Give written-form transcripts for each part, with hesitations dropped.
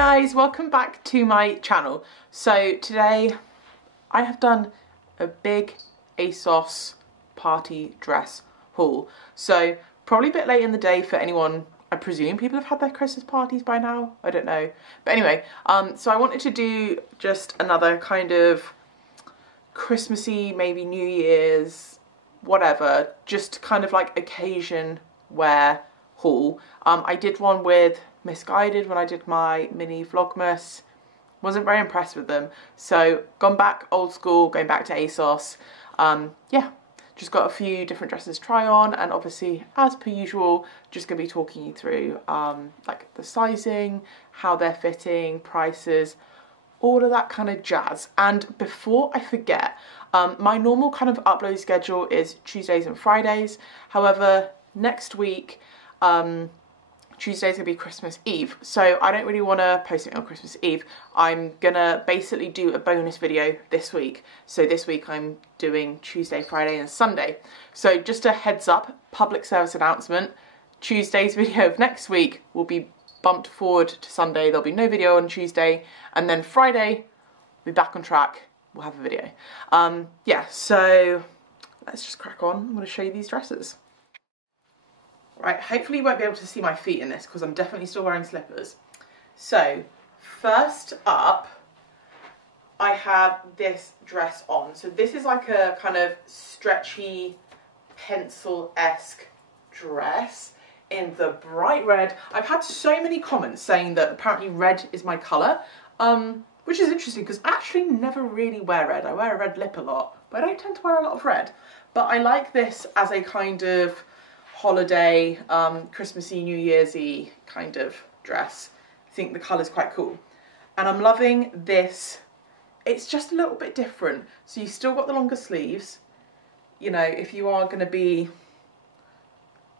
guys, welcome back to my channel. So today I have done a big ASOS party dress haul. So probably a bit late in the day for anyone. I presume people have had their Christmas parties by now. I don't know. But anyway, so I wanted to do just another kind of Christmassy, maybe New Year's, whatever, just kind of like occasion wear haul. I did one with Misguided when I did my mini vlogmas. Wasn't very impressed with them, so gone back old school, going back to ASOS. Yeah, just got a few different dresses to try on, and obviously as per usual just gonna be talking you through like the sizing, how they're fitting, prices, all of that kind of jazz. And before I forget, my normal kind of upload schedule is Tuesdays and Fridays. However, next week Tuesday's gonna be Christmas Eve, so I don't really want to post it on Christmas Eve. I'm gonna basically do a bonus video this week. So this week I'm doing Tuesday, Friday and Sunday. So just a heads up, public service announcement, Tuesday's video of next week will be bumped forward to Sunday. There'll be no video on Tuesday, and then Friday we'll be back on track, we'll have a video. Yeah, so let's just crack on. I'm gonna show you these dresses. Right, hopefully you won't be able to see my feet in this because I'm definitely still wearing slippers. So, first up, I have this dress on. So this is like a kind of stretchy, pencil-esque dress in the bright red. I've had so many comments saying that apparently red is my colour, which is interesting because I actually never really wear red. I wear a red lip a lot, but I don't tend to wear a lot of red. But I like this as a kind of holiday, Christmassy, New Year's-y kind of dress. I think the colour's quite cool. And I'm loving this. It's just a little bit different. So you've still got the longer sleeves. You know, if you are going to be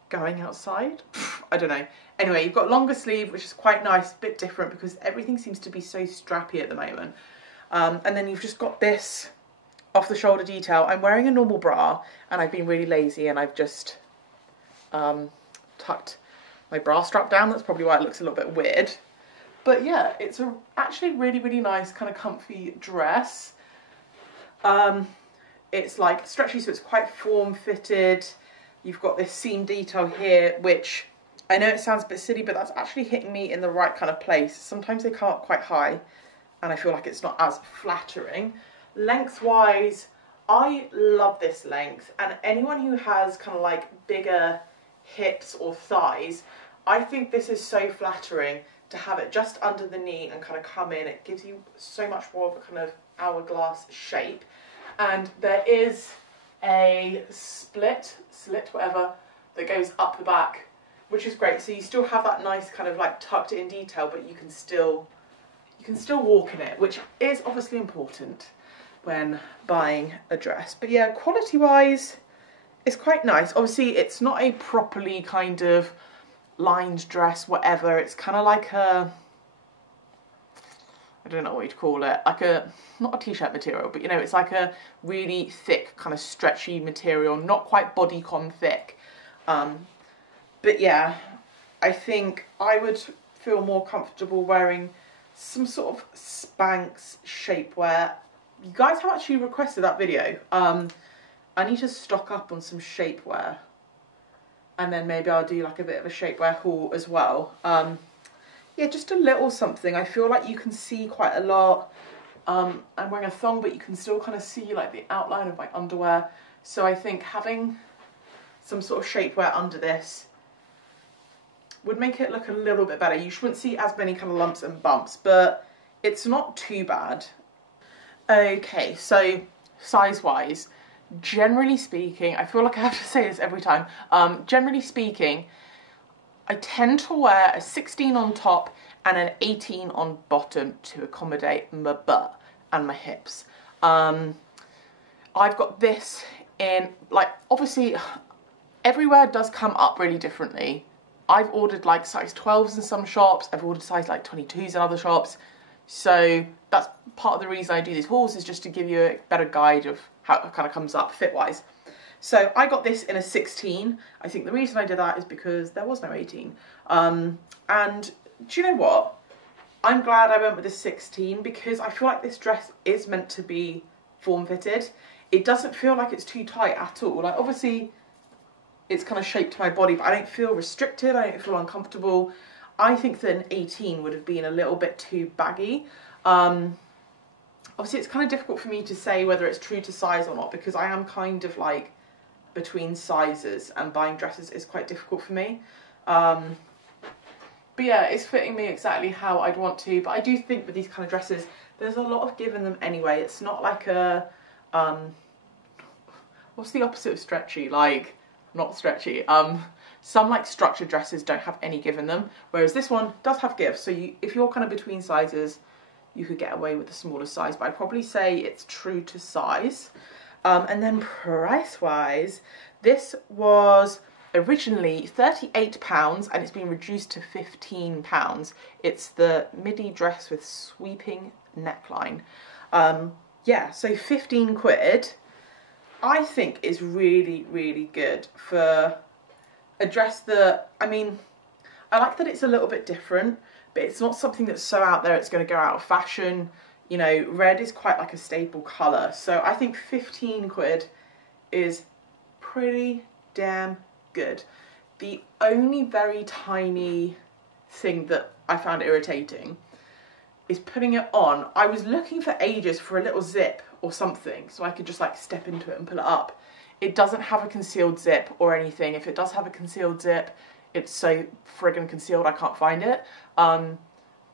going outside, I don't know. Anyway, you've got longer sleeve, which is quite nice, a bit different because everything seems to be so strappy at the moment. And then you've just got this off the shoulder detail. I'm wearing a normal bra and I've been really lazy and I've just tucked my bra strap down. That's probably why it looks a little bit weird. But yeah, it's actually really, really nice kind of comfy dress. It's like stretchy, so it's quite form-fitted. You've got this seam detail here, which I know it sounds a bit silly, but that's actually hitting me in the right kind of place. Sometimes they come up quite high and I feel like it's not as flattering. Lengthwise, I love this length, and anyone who has kind of like bigger hips or thighs, I think this is so flattering to have it just under the knee and kind of come in. It gives you so much more of a kind of hourglass shape. And there is a slit, whatever, that goes up the back, which is great. So you still have that nice kind of like tucked in detail, but you can still walk in it, which is obviously important when buying a dress. But yeah, quality wise, it's quite nice. Obviously, it's not a properly kind of lined dress, whatever. It's kind of like a, I don't know what you'd call it, like a, not a t-shirt material, but you know, it's like a really thick, kind of stretchy material, not quite bodycon thick. But yeah, I think I would feel more comfortable wearing some sort of Spanx shapewear. You guys have actually requested that video. I need to stock up on some shapewear, and then maybe I'll do like a bit of a shapewear haul as well. Yeah, just a little something. I feel like you can see quite a lot. I'm wearing a thong, but you can still kind of see like the outline of my underwear. So I think having some sort of shapewear under this would make it look a little bit better. You shouldn't see as many kind of lumps and bumps, but it's not too bad. Okay, so size-wise, generally speaking, I feel like I have to say this every time, generally speaking, I tend to wear a 16 on top and an 18 on bottom to accommodate my butt and my hips. I've got this in, like, obviously everywhere does come up really differently. I've ordered like size 12s in some shops, I've ordered size like 22s in other shops. So that's part of the reason I do these hauls, is just to give you a better guide of how it kind of comes up fit-wise. So I got this in a 16. I think the reason I did that is because there was no 18. And do you know what? I'm glad I went with a 16 because I feel like this dress is meant to be form-fitted. It doesn't feel like it's too tight at all. Like, obviously, it's kind of shaped to my body, but I don't feel restricted, I don't feel uncomfortable. I think that an 18 would have been a little bit too baggy. Obviously, it's kind of difficult for me to say whether it's true to size or not because I am kind of like between sizes and buying dresses is quite difficult for me. But yeah, it's fitting me exactly how I'd want to. But I do think with these kind of dresses, there's a lot of give in them anyway. It's not like a, what's the opposite of stretchy? Like, not stretchy. Some like structured dresses don't have any give in them, whereas this one does have give. So if you're kind of between sizes, you could get away with the smaller size. But I'd probably say it's true to size. And then price-wise, this was originally £38 and it's been reduced to £15. It's the midi dress with sweeping neckline. Yeah, so 15 quid I think is really, really good for a dress that, I mean, I like that it's a little bit different, but it's not something that's so out there it's going to go out of fashion. You know, red is quite like a staple colour, so I think 15 quid is pretty damn good. The only very tiny thing that I found irritating is putting it on. I was looking for ages for a little zip or something so I could just like step into it and pull it up. It doesn't have a concealed zip or anything. If it does have a concealed zip, it's so friggin' concealed I can't find it.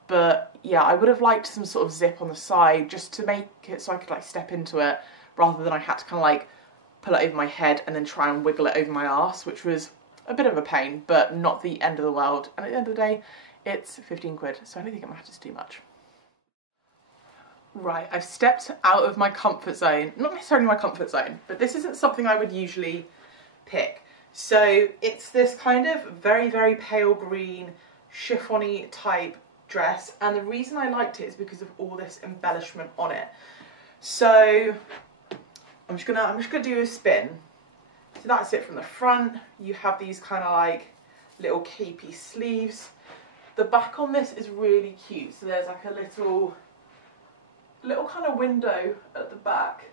But yeah, I would have liked some sort of zip on the side just to make it so I could like step into it rather than I had to kind of like pull it over my head and then try and wiggle it over my arse, which was a bit of a pain, but not the end of the world. And at the end of the day, it's 15 quid, so I don't think it matters too much. Right, I've stepped out of my comfort zone. Not necessarily my comfort zone, but this isn't something I would usually pick. So it's this kind of very, very pale green, chiffon-y type dress, and the reason I liked it is because of all this embellishment on it. So I'm just gonna do a spin. So that's it from the front. You have these kind of like little capey sleeves. The back on this is really cute. So there's like a little kind of window at the back.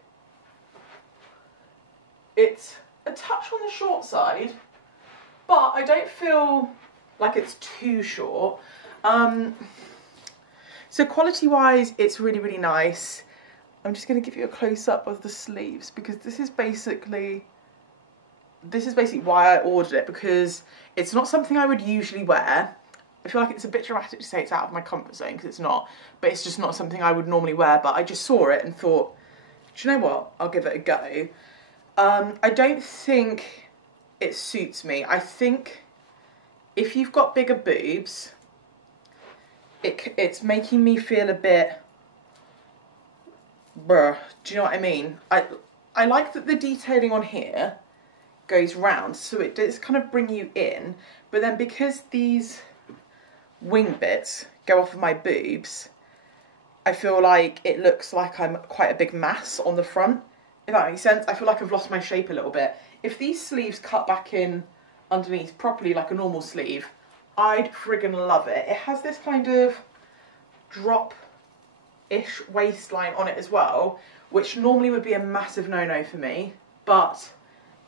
It's a touch on the short side, but I don't feel like it's too short. So quality wise, it's really, really nice. I'm just going to give you a close up of the sleeves because this is basically why I ordered it, because it's not something I would usually wear. I feel like it's a bit dramatic to say it's out of my comfort zone because it's not, but it's just not something I would normally wear. But I just saw it and thought, do you know what? I'll give it a go. I don't think it suits me. I think if you've got bigger boobs, it's making me feel a bit, bruh, do you know what I mean? I like that the detailing on here goes round, so it does kind of bring you in, but then because these wing bits go off of my boobs, I feel like it looks like I'm quite a big mass on the front, if that makes sense. I feel like I've lost my shape a little bit. If these sleeves cut back in underneath properly like a normal sleeve, I'd friggin' love it. It has this kind of drop-ish waistline on it as well, which normally would be a massive no-no for me, but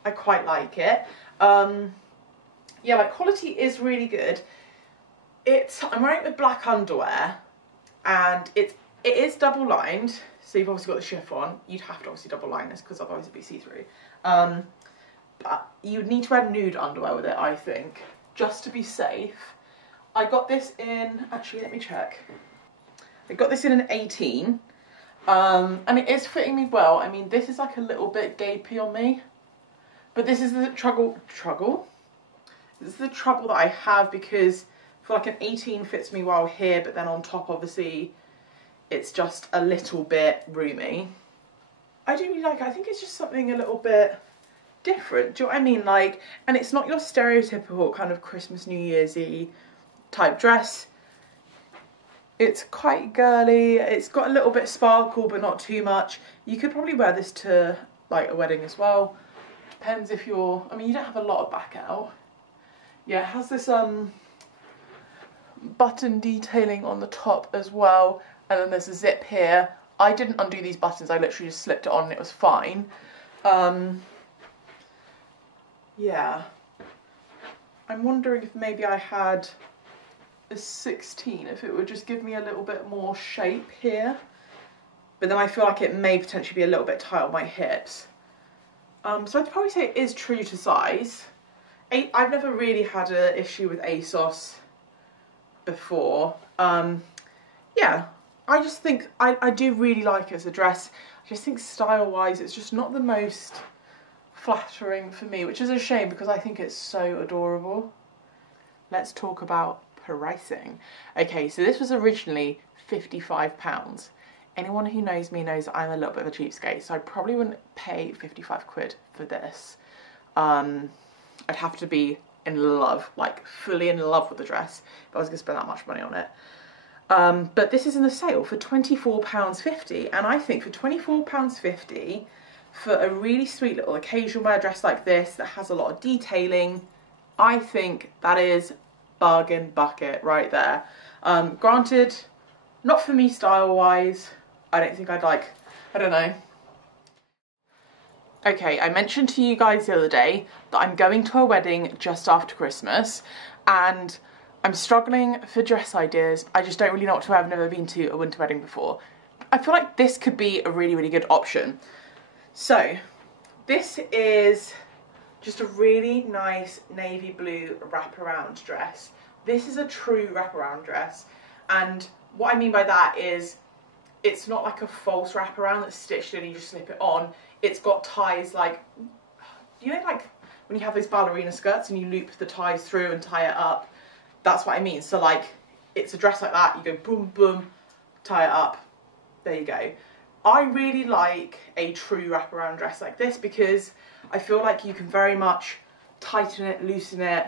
I quite like it. Yeah, like quality is really good. I'm wearing it with black underwear, and it is double lined, so you've obviously got the chiffon. You'd have to obviously double line this because otherwise it'd be see-through. But you'd need to wear nude underwear with it, I think, just to be safe. I got this in, actually let me check. I got this in an 18, and it is fitting me well. I mean, this is like a little bit gapey on me, but this is the trouble. This is the trouble that I have because I feel like an 18 fits me well here, but then on top, obviously, it's just a little bit roomy. I do really like it. I think it's just something a little bit different. Do you know what I mean? Like, and it's not your stereotypical kind of Christmas, New Year's-y type dress. It's quite girly. It's got a little bit of sparkle, but not too much. You could probably wear this to like a wedding as well. Depends if you're, I mean, you don't have a lot of back out. Yeah, it has this, button detailing on the top as well, and then there's a zip here. I didn't undo these buttons, I literally just slipped it on and it was fine. Yeah, I'm wondering if maybe I had a 16, if it would just give me a little bit more shape here, but then I feel like it may potentially be a little bit tight on my hips. So I'd probably say it is true to size. I've never really had an issue with ASOS before. Yeah, I just think I do really like it as a dress. I just think style-wise it's just not the most flattering for me, which is a shame because I think it's so adorable. Let's talk about pricing. Okay, so this was originally £55. Anyone who knows me knows I'm a little bit of a cheapskate, so I probably wouldn't pay 55 quid for this. I'd have to be in love, like fully in love with the dress if I was going to spend that much money on it. But this is in the sale for £24.50, and I think for £24.50 for a really sweet little occasion wear dress like this that has a lot of detailing, I think that is bargain bucket right there. Granted, not for me style wise. I don't think I'd like, I don't know. Okay, I mentioned to you guys the other day that I'm going to a wedding just after Christmas and I'm struggling for dress ideas. I just don't really know what to wear. I've never been to a winter wedding before. I feel like this could be a really, really good option. So this is just a really nice navy blue wraparound dress. This is a true wraparound dress, and what I mean by that is it's not like a false wraparound that's stitched in and you just slip it on. It's got ties like, you know, like when you have those ballerina skirts and you loop the ties through and tie it up. That's what I mean. So like it's a dress like that, you go boom boom, tie it up, there you go. I really like a true wraparound dress like this because I feel like you can very much tighten it, loosen it,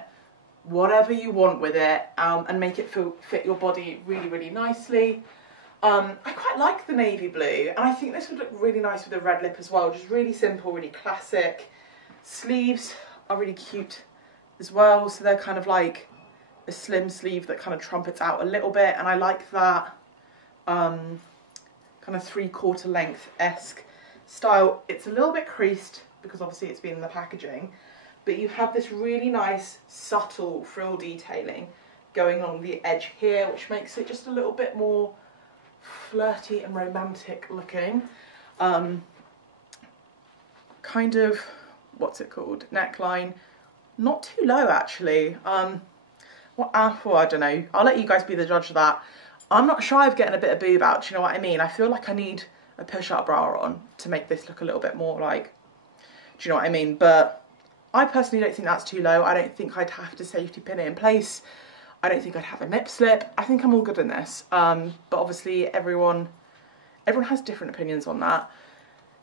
whatever you want with it, and make it fit your body really, really nicely. I quite like the navy blue, and I think this would look really nice with a red lip as well. Just really simple, really classic. Sleeves are really cute as well, so they're kind of like a slim sleeve that kind of trumpets out a little bit, and I like that kind of 3/4 length-esque style. It's a little bit creased because obviously it's been in the packaging, but you have this really nice subtle frill detailing going along the edge here, which makes it just a little bit more flirty and romantic looking. Kind of, what's it called, neckline, not too low actually. Well, I don't know, I'll let you guys be the judge of that. I'm not shy of getting a bit of boob out, do you know what I mean? I feel like I need a push-up bra on to make this look a little bit more like, do you know what I mean? But I personally don't think that's too low. I don't think I'd have to safety pin it in place. I don't think I'd have a nip slip. I think I'm all good in this. But obviously everyone has different opinions on that.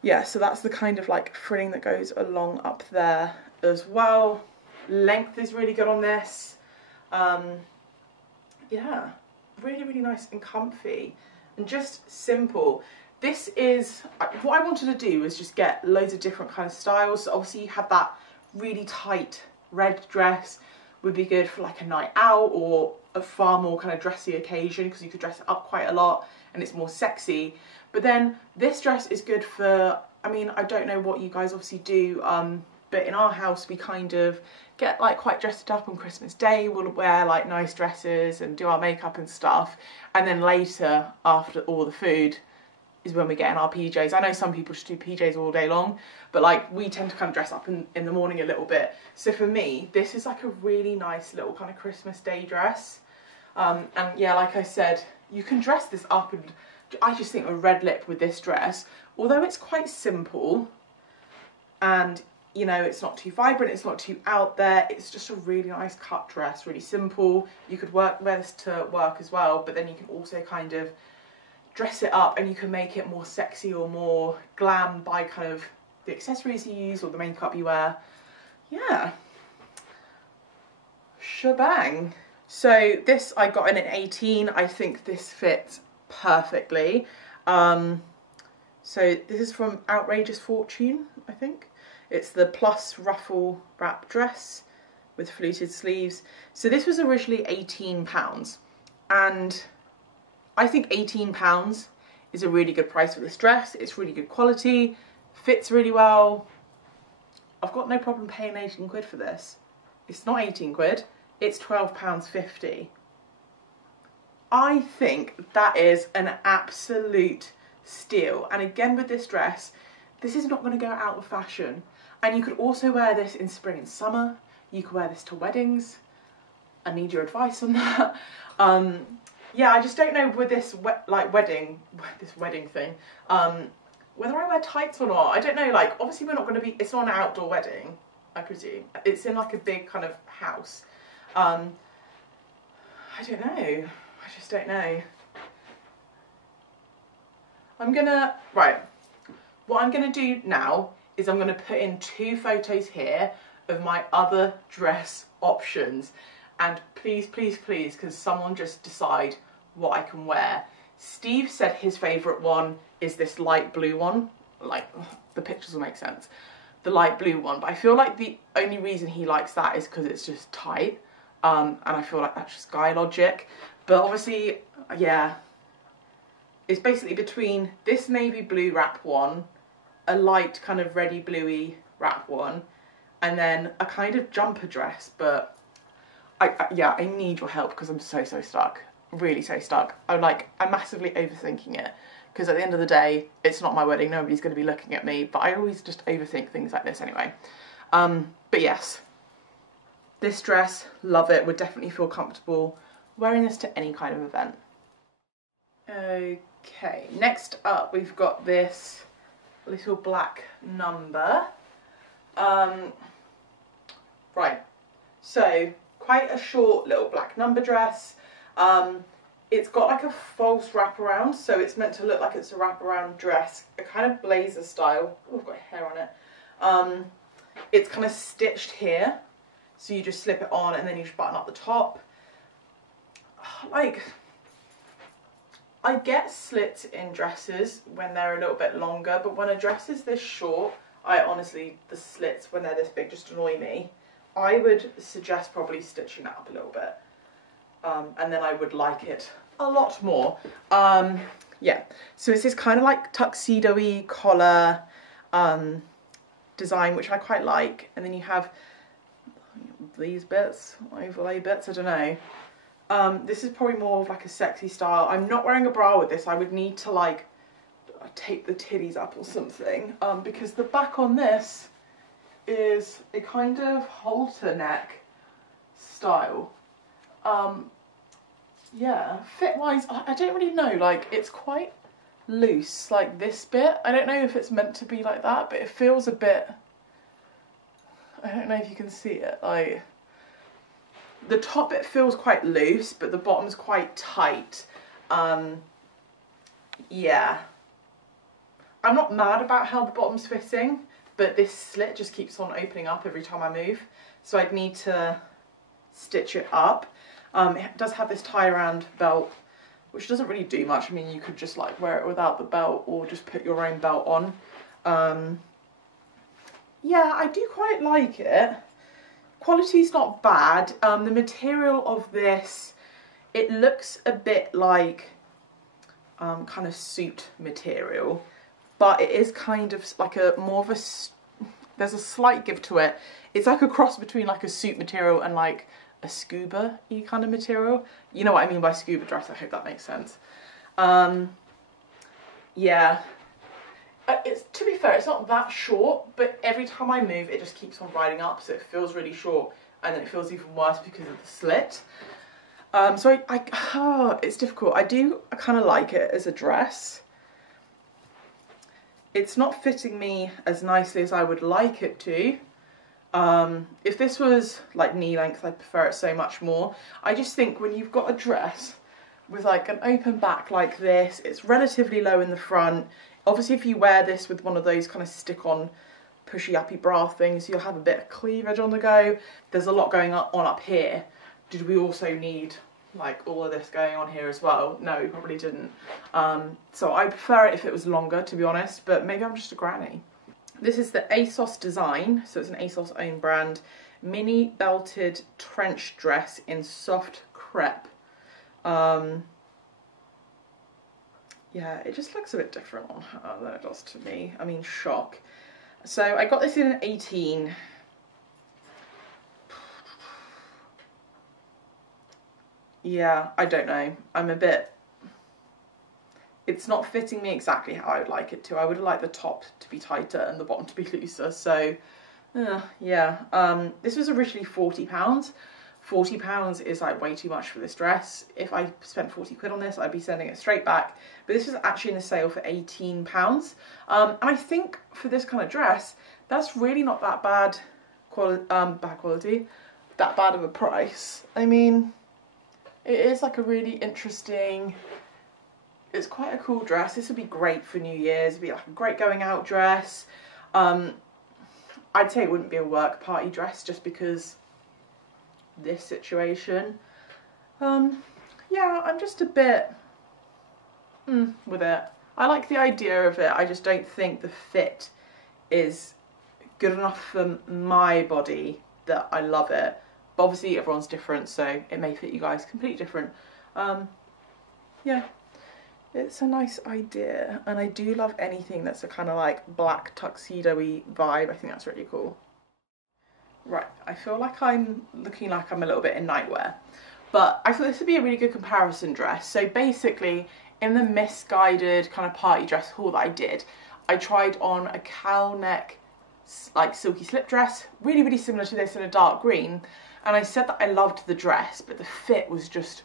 Yeah, so that's the kind of like frilling that goes along up there as well. Length is really good on this. Yeah, really, really nice and comfy and just simple. This is, what I wanted to do was just get loads of different kind of styles. So obviously you had that really tight red dress, would be good for like a night out or a far more kind of dressy occasion because you could dress it up quite a lot and it's more sexy. But then this dress is good for, I mean, I don't know what you guys obviously do, but in our house we kind of get like quite dressed up on Christmas Day. We'll wear like nice dresses and do our makeup and stuff, and then later after all the food is when we get in our PJs. I know some people just do PJs all day long, but like we tend to kind of dress up in the morning a little bit. So for me, this is like a really nice little kind of Christmas Day dress. And yeah, like I said, you can dress this up, and I just think a red lip with this dress, although it's quite simple and you know, it's not too vibrant, it's not too out there, it's just a really nice cut dress, really simple. You could wear this to work as well, but then you can also kind of dress it up and you can make it more sexy or more glam by kind of the accessories you use or the makeup you wear. Yeah, shebang. So this I got in an 18. I think this fits perfectly. So this is from Outrageous Fortune, I think. It's the plus ruffle wrap dress with fluted sleeves. So this was originally £18. and I think £18 is a really good price for this dress. It's really good quality, fits really well. I've got no problem paying 18 quid for this. It's not 18 quid, it's £12.50. I think that is an absolute steal. And again with this dress, this is not going to go out of fashion. And you could also wear this in spring and summer. You could wear this to weddings. I need your advice on that. Yeah, I just don't know with this wedding thing, whether I wear tights or not. I don't know, like, obviously we're not going to be, it's not an outdoor wedding, I presume. It's in like a big kind of house. I don't know. I just don't know. Right, what I'm gonna do now is I'm gonna put in 2 photos here of my other dress options. And please, please, please, because someone just decide what I can wear. Steve said his favourite one is this light blue one. Like, the pictures will make sense. The light blue one. But I feel like the only reason he likes that is because it's just tight. And I feel like that's just guy logic. But obviously, yeah. It's basically between this navy blue wrap one, a light kind of reddy bluey wrap one, and then a kind of jumper dress. But yeah, I need your help because I'm so stuck. Really so stuck. I'm massively overthinking it because at the end of the day, it's not my wedding. Nobody's going to be looking at me, but I always just overthink things like this anyway. But yes, this dress, love it. Would definitely feel comfortable wearing this to any kind of event. Okay, next up we've got this little black number. Right, so quite a short little black number dress. It's got like a false wraparound, so it's meant to look like it's a wraparound dress, a kind of blazer style. Oh, I've got hair on it. It's kind of stitched here, so you just slip it on and then you just button up the top. Like, I get slits in dresses when they're a little bit longer, but when a dress is this short, the slits when they're this big just annoy me. I would suggest probably stitching that up a little bit. And then I would like it a lot more. Yeah, so it's this kind of like tuxedo-y collar design, which I quite like. And then you have these bits, overlay bits, I don't know. This is probably more of like a sexy style. I'm not wearing a bra with this. I would need to like tape the titties up or something, because the back on this is a kind of halter neck style. Yeah, fit wise, I don't really know, like it's quite loose, like this bit. I don't know if it's meant to be like that, but it feels a bit, I don't know if you can see it, like the top bit feels quite loose, but the bottom's quite tight. Yeah, I'm not mad about how the bottom's fitting, but this slit just keeps on opening up every time I move, so I'd need to stitch it up. It does have this tie around belt, which doesn't really do much. I mean, you could just like wear it without the belt or just put your own belt on. Yeah, I do quite like it. Quality's not bad. The material of this, it looks a bit like kind of suit material, but it is kind of like a more of a, there's a slight give to it. It's like a cross between like a suit material and like a scuba-y kind of material. You know what I mean by scuba dress, I hope that makes sense. Yeah, it's, to be fair, it's not that short, but every time I move it just keeps on riding up, so it feels really short, and then it feels even worse because of the slit. So it's difficult. I kind of like it as a dress. It's not fitting me as nicely as I would like it to. If this was like knee length, I'd prefer it so much more. I just think when you've got a dress with like an open back like this, it's relatively low in the front. Obviously if you wear this with one of those kind of stick-on pushy-uppy bra things, you'll have a bit of cleavage on the go. There's a lot going on up here. Did we also need like all of this going on here as well? No, we probably didn't. So I prefer it if it was longer, to be honest, but maybe I'm just a granny. This is the ASOS design, so it's an ASOS own brand, mini belted trench dress in soft crepe. Yeah, it just looks a bit different on her than it does to me. I mean, shock. So I got this in an 18. Yeah, I don't know. I'm a bit... It's not fitting me exactly how I would like it to. I would have liked the top to be tighter and the bottom to be looser. So, yeah. This was originally £40. £40 is like way too much for this dress. If I spent 40 quid on this, I'd be sending it straight back. But this was actually in a sale for £18. And I think for this kind of dress, that's really not that bad quality, that bad of a price. I mean, it is like a really interesting, it's quite a cool dress. This would be great for New Year's. It'd be like a great going out dress. I'd say it wouldn't be a work party dress just because this situation. Yeah, I'm just a bit with it. I like the idea of it. I just don't think the fit is good enough for my body that I love it. But obviously everyone's different, so it may fit you guys completely different. Yeah, it's a nice idea, and I do love anything that's a kind of like black tuxedo-y vibe. I think that's really cool. Right, I feel like I'm looking like I'm a little bit in nightwear, but I thought this would be a really good comparison dress. So basically, in the misguided kind of party dress haul that I did, I tried on a cowl neck, like silky slip dress, really, really similar to this in a dark green. And I said that I loved the dress, but the fit was just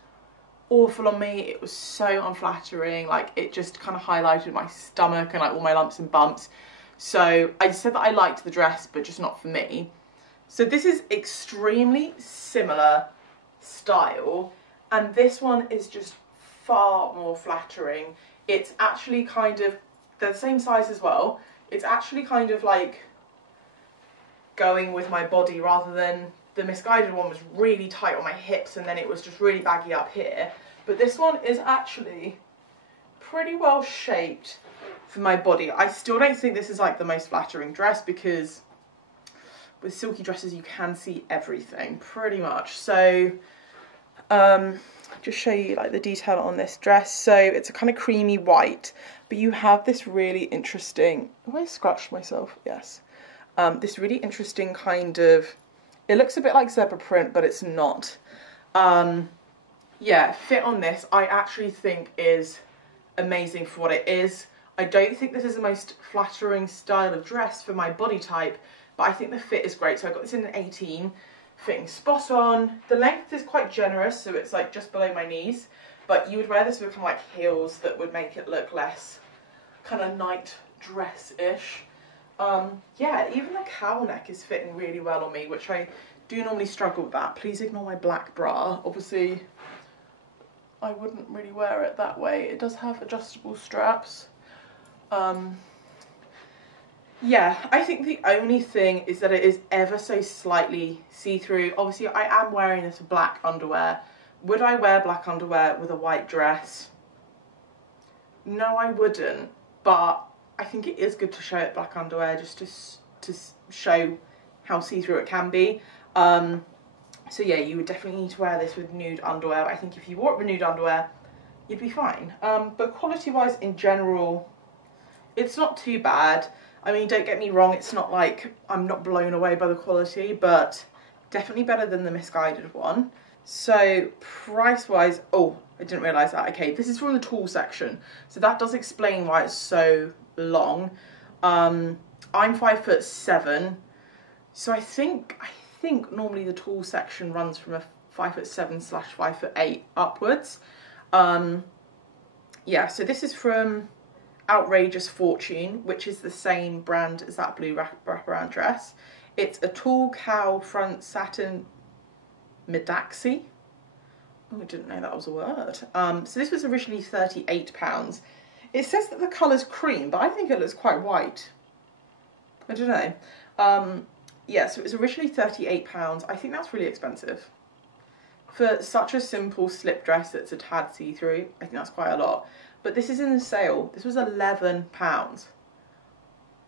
awful on me. It was so unflattering. Like, it just kind of highlighted my stomach and like all my lumps and bumps. So I said that I liked the dress, but just not for me. So this is extremely similar style, and this one is just far more flattering. It's actually kind of, they're the same size as well. It's actually kind of like going with my body, rather than the misguided one was really tight on my hips and then it was just really baggy up here. But this one is actually pretty well shaped for my body. I still don't think this is like the most flattering dress, because with silky dresses you can see everything pretty much. So just show you like the detail on this dress. So it's a kind of creamy white, but you have this really interesting, have I scratched myself? Yes. This really interesting kind of, it looks a bit like zebra print, but it's not. Yeah, fit on this I actually think is amazing for what it is. I don't think this is the most flattering style of dress for my body type, but I think the fit is great. So I got this in an 18, fitting spot on. The length is quite generous, so it's like just below my knees, but you would wear this with kind of like heels that would make it look less kind of night dress-ish. Yeah, even the cowl neck is fitting really well on me, which I do normally struggle with that. Please ignore my black bra. Obviously, I wouldn't really wear it that way. It does have adjustable straps. Yeah, I think the only thing is that it is ever so slightly see-through. Obviously, I am wearing this with black underwear. Would I wear black underwear with a white dress? No, I wouldn't, but I think it is good to show it black underwear just to show how see-through it can be. So yeah, you would definitely need to wear this with nude underwear. I think if you wore it with nude underwear, you'd be fine. But quality-wise, in general, it's not too bad. I mean, don't get me wrong, it's not like I'm not blown away by the quality, but definitely better than the misguided one. So price-wise, oh, I didn't realise that. Okay, this is from the tall section, so that does explain why it's so long. I'm 5'7", so I think normally the tall section runs from a 5'7/5'8" upwards. Yeah, so this is from Outrageous Fortune, which is the same brand as that blue wraparound dress. It's a tall cowl front satin midaxi. Oh, I didn't know that was a word. So this was originally £38. It says that the colour's cream, but I think it looks quite white. I don't know. Yeah, so it was originally £38. I think that's really expensive. For such a simple slip dress that's a tad see-through, I think that's quite a lot. But this is in the sale. This was £11.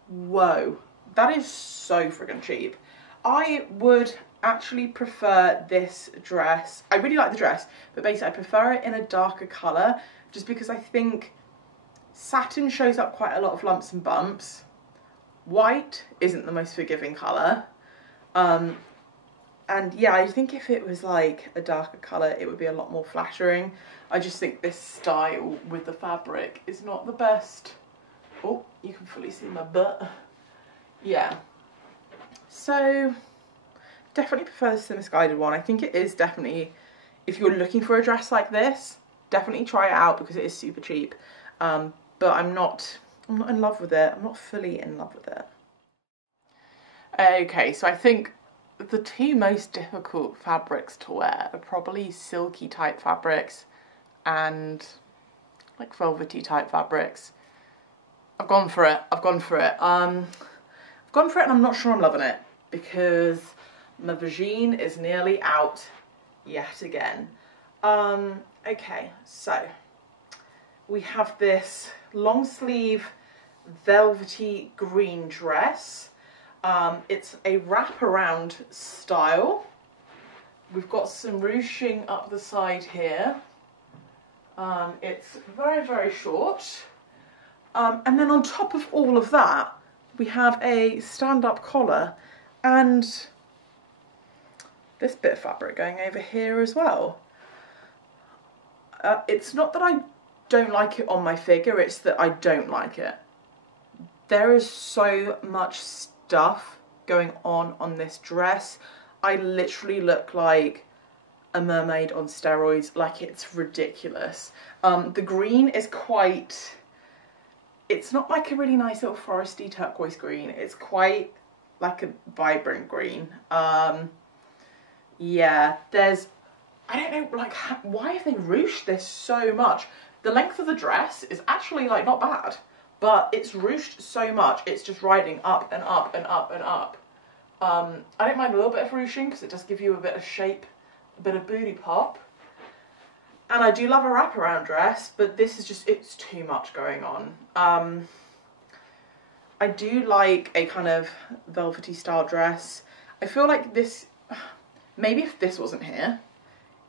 Whoa, that is so friggin' cheap. I would actually prefer this dress. I really like the dress, but basically I prefer it in a darker colour just because I think satin shows up quite a lot of lumps and bumps. White isn't the most forgiving colour. And yeah, I think if it was like a darker colour, it would be a lot more flattering. I just think this style with the fabric is not the best. Oh, you can fully see my butt. Yeah. So, definitely prefer the Misguided one. I think it is definitely, if you're looking for a dress like this, definitely try it out because it is super cheap. But I'm not in love with it. I'm not fully in love with it. Okay, so I think the two most difficult fabrics to wear are probably silky type fabrics and like velvety type fabrics. I've gone for it. I've gone for it and I'm not sure I'm loving it because my vagine is nearly out yet again. Okay, so we have this long sleeve velvety green dress. It's a wraparound style. We've got some ruching up the side here. It's very, very short. And then on top of all of that, we have a stand-up collar and this bit of fabric going over here as well. It's not that I don't like it on my figure, it's that I don't like it. There is so much stuff going on this dress. I literally look like a mermaid on steroids, like it's ridiculous. The green is quite, it's not like a really nice little foresty turquoise green, it's quite like a vibrant green. Yeah, there's, I don't know, like, why have they ruched this so much? The length of the dress is actually like not bad, but it's ruched so much, it's just riding up and up and up and up. I don't mind a little bit of ruching because it does give you a bit of shape, a bit of booty pop. And I do love a wraparound dress, but this is just, it's too much going on. I do like a kind of velvety style dress. I feel like this, maybe if this wasn't here,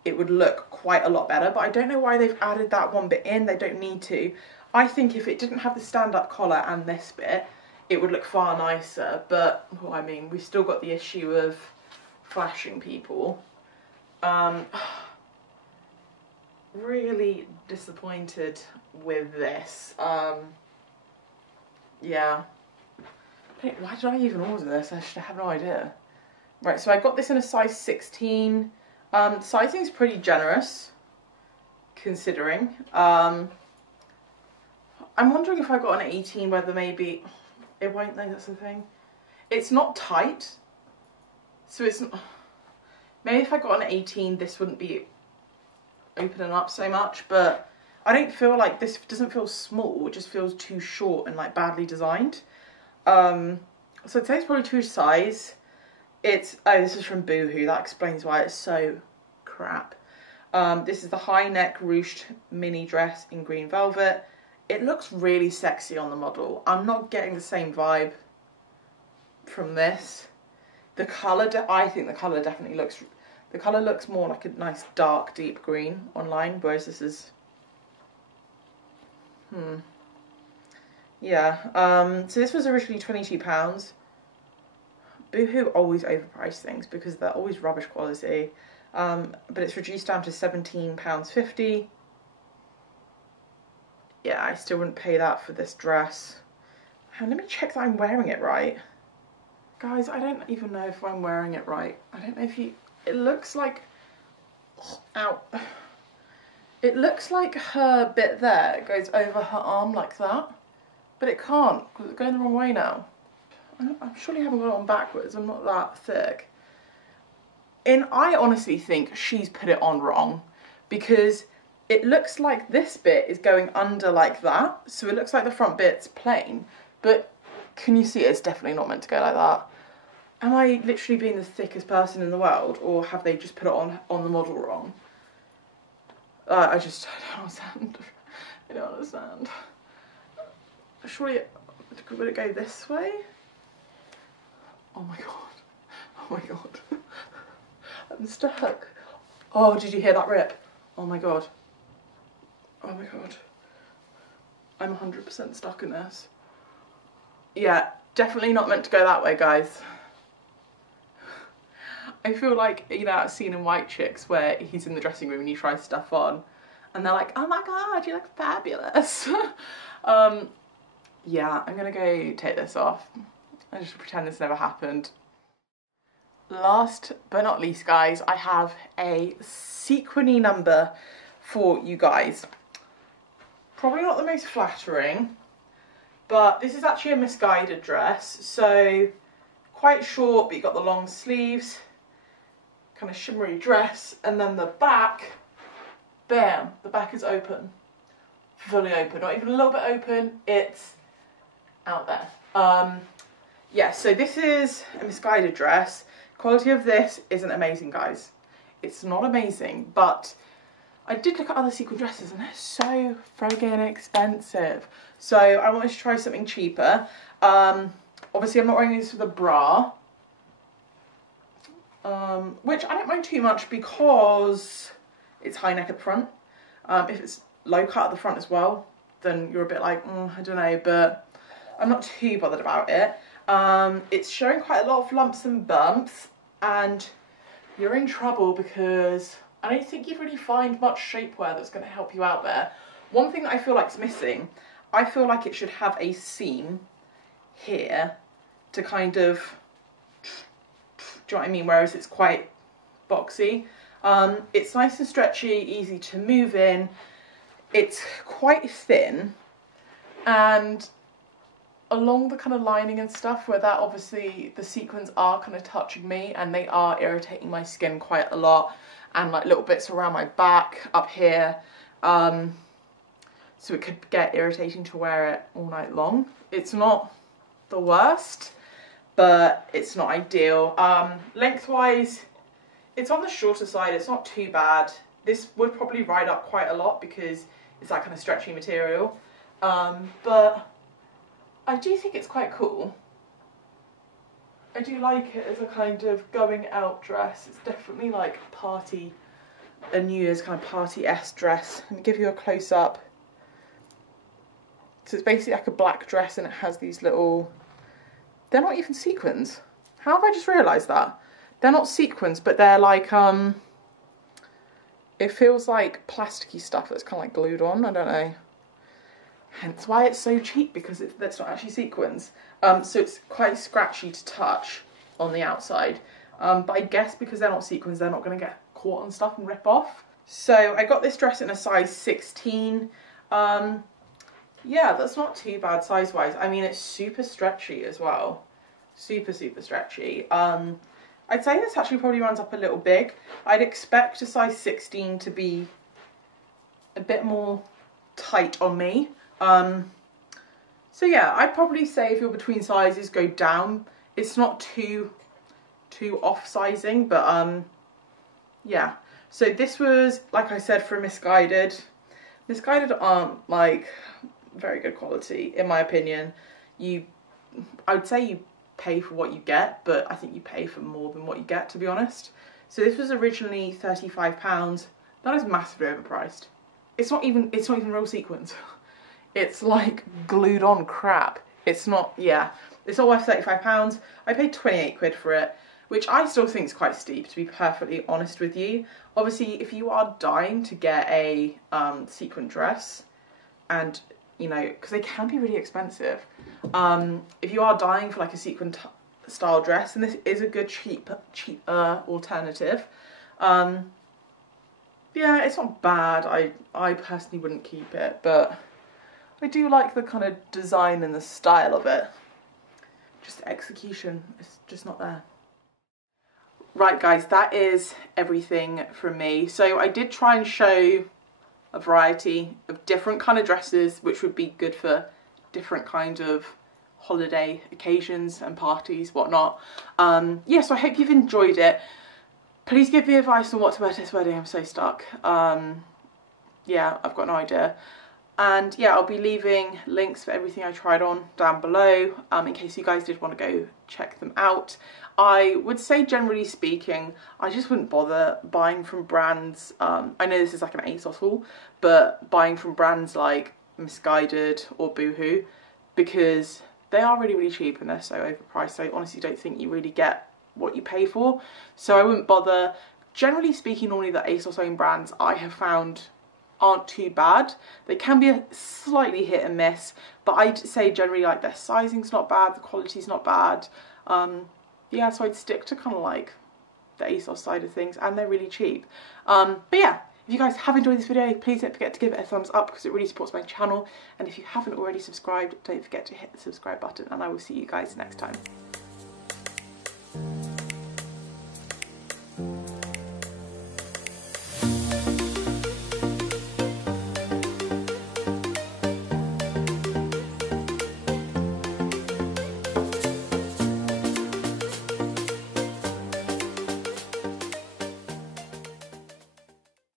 it would look quite a lot better, but I don't know why they've added that one bit in. They don't need to. I think if it didn't have the stand-up collar and this bit, it would look far nicer, but, well, I mean, we've still got the issue of flashing people. Really disappointed with this. Yeah. Why did I even order this? I should have no idea. Right, so I got this in a size 16. Sizing is pretty generous, considering. I'm wondering if I got an 18, whether maybe it won't though, that's the thing. It's not tight, so it's not, maybe if I got an 18 this wouldn't be opening up so much, but I don't feel like this doesn't feel small, it just feels too short and like badly designed. So I'd say it's probably true size. It's, oh, this is from Boohoo, that explains why it's so crap. This is the high neck ruched mini dress in green velvet. It looks really sexy on the model. I'm not getting the same vibe from this. The colour, I think the colour definitely looks, the colour looks more like a nice dark deep green online, whereas this is, yeah. So this was originally £22. Boohoo always overprice things because they're always rubbish quality, but it's reduced down to £17.50. Yeah, I still wouldn't pay that for this dress. And let me check that I'm wearing it right. Guys, I don't even know if I'm wearing it right. I don't know if you, it looks like, ow. It looks like her bit there goes over her arm like that, but it can't because it's going the wrong way now. I surely haven't got it on backwards, I'm not that thick. And I honestly think she's put it on wrong because it looks like this bit is going under like that, so it looks like the front bit's plain, but can you see it's definitely not meant to go like that? Am I literally being the thickest person in the world, or have they just put it on the model wrong? I don't understand. I don't understand. Surely, would it go this way? Oh my god. Oh my god. I'm stuck. Oh, did you hear that rip? Oh my god. Oh my god. I'm 100% stuck in this. Yeah, definitely not meant to go that way, guys. I feel like, you know, that scene in White Chicks where he's in the dressing room and he tries stuff on and they're like, oh my god, you look fabulous. Yeah, I'm gonna go take this off and just pretend this never happened. Last but not least, guys, I have a sequiny number for you guys. Probably not the most flattering, but this is actually a misguided dress. So quite short, but you got the long sleeves, kind of shimmery dress, and then the back, bam, the back is open, fully open, not even a little bit open, it's out there. Yeah, so this is a misguided dress. Quality of this isn't amazing, guys. It's not amazing, but I did look at other sequin dresses and they're so friggin' expensive. So I wanted to try something cheaper. Obviously I'm not wearing this with a bra, which I don't mind too much because it's high neck at the front. If it's low cut at the front as well, then you're a bit like, I don't know, but I'm not too bothered about it. It's showing quite a lot of lumps and bumps, and you're in trouble because I don't think you'd really find much shapewear that's going to help you out there. One thing that I feel like is missing, I feel like it should have a seam here to kind of, do you know what I mean, whereas it's quite boxy. It's nice and stretchy, easy to move in, it's quite thin, and along the kind of lining and stuff where that obviously the sequins are kind of touching me and they are irritating my skin quite a lot, and like little bits around my back up here, so it could get irritating to wear it all night long. It's not the worst, but it's not ideal. Lengthwise, it's on the shorter side, it's not too bad. This would probably ride up quite a lot because it's that kind of stretchy material, but I do think it's quite cool. I do like it as a kind of going out dress. It's definitely like a New Year's kind of party-esque dress. Let me give you a close-up. So it's basically like a black dress and it has these little, they're not even sequins. How have I just realised that? They're not sequins, but they're like, it feels like plasticky stuff that's kind of like glued on, I don't know. Hence why it's so cheap, because that's not actually sequins. So it's quite scratchy to touch on the outside. But I guess because they're not sequins, they're not going to get caught on stuff and rip off. So I got this dress in a size 16. Yeah, that's not too bad size-wise. I mean, it's super stretchy as well. Super, super stretchy. I'd say this actually probably runs up a little big. I'd expect a size 16 to be a bit more tight on me. So yeah, I'd probably say if you're between sizes, go down. It's not too off sizing, but yeah. So this was, like I said, for Misguided. Misguided aren't like very good quality, in my opinion. I would say you pay for what you get, but I think you pay for more than what you get, to be honest. So this was originally £35. That is massively overpriced. It's not even real sequins. It's like glued on crap. It's not, yeah, it's all worth £35. I paid 28 quid for it, which I still think is quite steep, to be perfectly honest with you. Obviously, if you are dying to get a sequin dress, and, you know, because they can be really expensive, if you are dying for like a sequin style dress, and this is a good cheaper alternative, yeah, it's not bad. I personally wouldn't keep it, but I do like the kind of design and the style of it. Just the execution is just not there. Right guys, that is everything from me. So I did try and show a variety of different kind of dresses which would be good for different kind of holiday occasions and parties, whatnot. Yeah, so I hope you've enjoyed it. Please give me advice on what to wear to this wedding. I'm so stuck. Yeah, I've got no idea. And yeah, I'll be leaving links for everything I tried on down below in case you guys did want to go check them out. I would say, generally speaking, I just wouldn't bother buying from brands. I know this is like an ASOS haul, but buying from brands like Misguided or Boohoo, because they are really, really cheap and they're so overpriced. I honestly don't think you really get what you pay for. So I wouldn't bother. Generally speaking, normally the ASOS own brands I have found aren't too bad. They can be a slightly hit and miss, but I'd say generally like their sizing's not bad, the quality's not bad. Yeah, so I'd stick to kind of like the ASOS side of things, and they're really cheap. But yeah, if you guys have enjoyed this video, please don't forget to give it a thumbs up because it really supports my channel. And if you haven't already subscribed, don't forget to hit the subscribe button, and I will see you guys next time.